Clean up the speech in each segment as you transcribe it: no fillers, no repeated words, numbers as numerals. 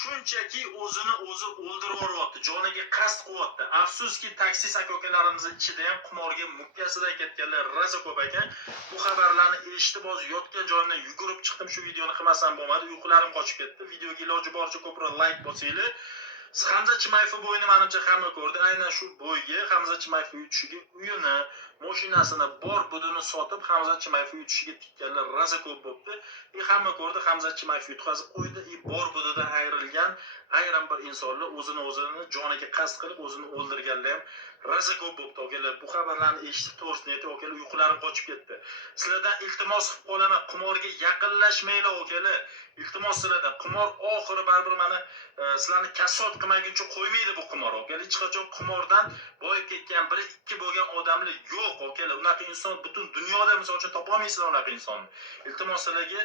shunchaki o'zini o'zi o'ldirib yuboryapti, joniga qasd qilyapti. Afsuski, taksist aka-ukalarimiz ichida ham qimorga mukkasidan ketganlar rosa ko'p ekan. Bu xabarlarni eshitib hozir yotgan joyimdan yugurib chiqdim, shu videoni qilmasam bo'lmadi. Uyqularim qochib ketdi. Videoga iloji boricha ko'proq like bosinglar. Hamza Chimayevning bo'yini menimcha hamma ko'rdi. Aynan shu bo'yga Hamza Chimayev yutishiga uyini, mashinasini, bor budini sotib Hamza Chimayev yutishiga tikkanlar rosa ko'p bo'libdi. Hamma ko'rdi, Hamza Chimayev yutqazib qo'ydi. Bor budidan ayrilgan ayrim bir insonlar o'zini joniga qasd qilib o'zini o'ldirganlar ham rosa ko'p bo'libdi. Okalar, bu xabarlarni eshitib to'g'risini aytib, okalar, uyqularim qochib ketdi. Sizlardan iltimos qilib qolaman, qimorga yaqinlashmanglar, okalar. Iltimos sizlardan, qimor oxiri baribir mana sizlarni kasod qilmaguncha qo'ymaydi bu qimor, okalar. Hech qachon qimordan boyib ketgan biri ikki bo'lgan odamlar yo'q, okalar. Unaqa inson butun dunyoda misol uchun topa olmaysizlar unaqa insonni. Iltimos sizlarga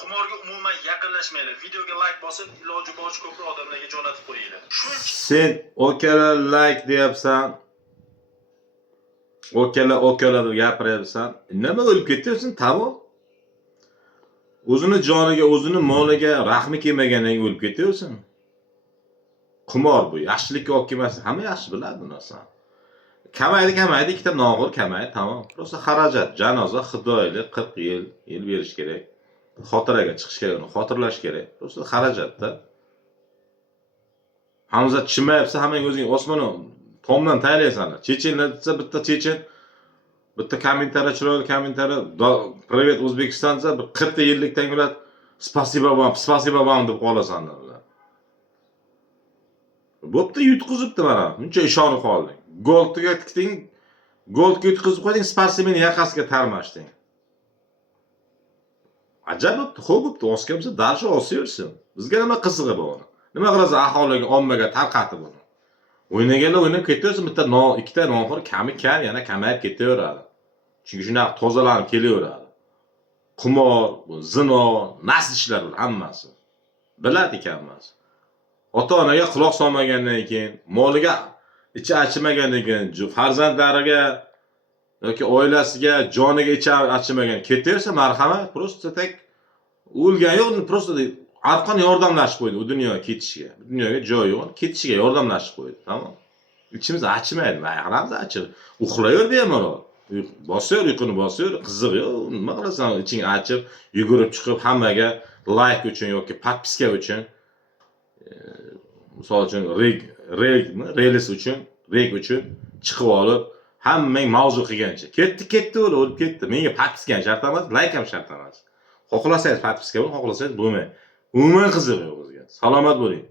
qimorga umuman yaqinlashmanglar. Videoga like bosib, iloji boricha ko'proq odamlarga jo'natib qo'yinglar. Sen okalar like deyapsan. Okalar deb gapiryapsan. Nima o'lib ketyapsan? Tamom. O'zini joniga, o'zini moliga rahmi kelmagandan o'lib ketyapsan. Qimor bu, yaxshilikka olib kelmasin. Hamma yaxshi biladi bu narsani. Kamaydi, ikkita nog'ir kamaydi, tamom. Prosta xarajat, janoza, xudoylik 40 yil berish kerak. Xotiraga chiqish kerak, uni xotirlash kerak. Prosta xarajatda. Hamza Chimayevsa hamma o'zing osmoni tomdan taylaysan. Chechenlar desa bitta chechen, bitta kommentariya, chiroyli kommentariya, "Привет O'zbekiston" desa 40 yillikdan ular "Spasibo вам" deb qolasan ular. Bo'pti, yutqizibdi mana. Buncha ishonib qolding. Golga tikding, golga yutqizib qo'yding, sportsmeni yaqasiga tarmashding. Ajab bo'pti, xo'p bo'pti, oskamsa darsha olsaversin. Bizga nima qizig'i bu uni? Nima qilasiz aholiga, ommaga tarqatib uni? O'ynaganlar o'ynab ketaversin, ikkita noxir kam yana kamayib ketaveradi. Chunki shunaqa tozalanib kelaveradi. Qimor, zino, nasl ishlar hammasi. Biladi ekanmiz. Ota-onaga quloq solmagandan keyin, moliga ichi achimagandan keyin, farzandlariga yoki oilasiga, joniga ichi achimagan ketaversa marhamat, prosta tek o'lgan yo'q, prosta arqon yordamlashib qo'ydi u dunyoga ketishiga. Bu dunyoga joy yo'q, ketishiga yordamlashib qo'ydi, tamom. İçimiz achimaydi, ayaqlarimiz achiq. Uxlayver bemalol. Bosaver, uyquni bosaver, qiziq yo'q. Nima qilasan, iching achib, yugurib chiqib hammaga like uchun yoki podpiska uchun, misol uchun relis uchun, chiqib olib, hammang mavzu qilgancha. Ketdi, o'lib ketdi. Menga podpiska shart emas, like ham shart emas. Xohlasangiz podpiska bo'ling, xohlasangiz bo'lmang. Umuman qiziq yo'q bizga. Salomat bo'ling.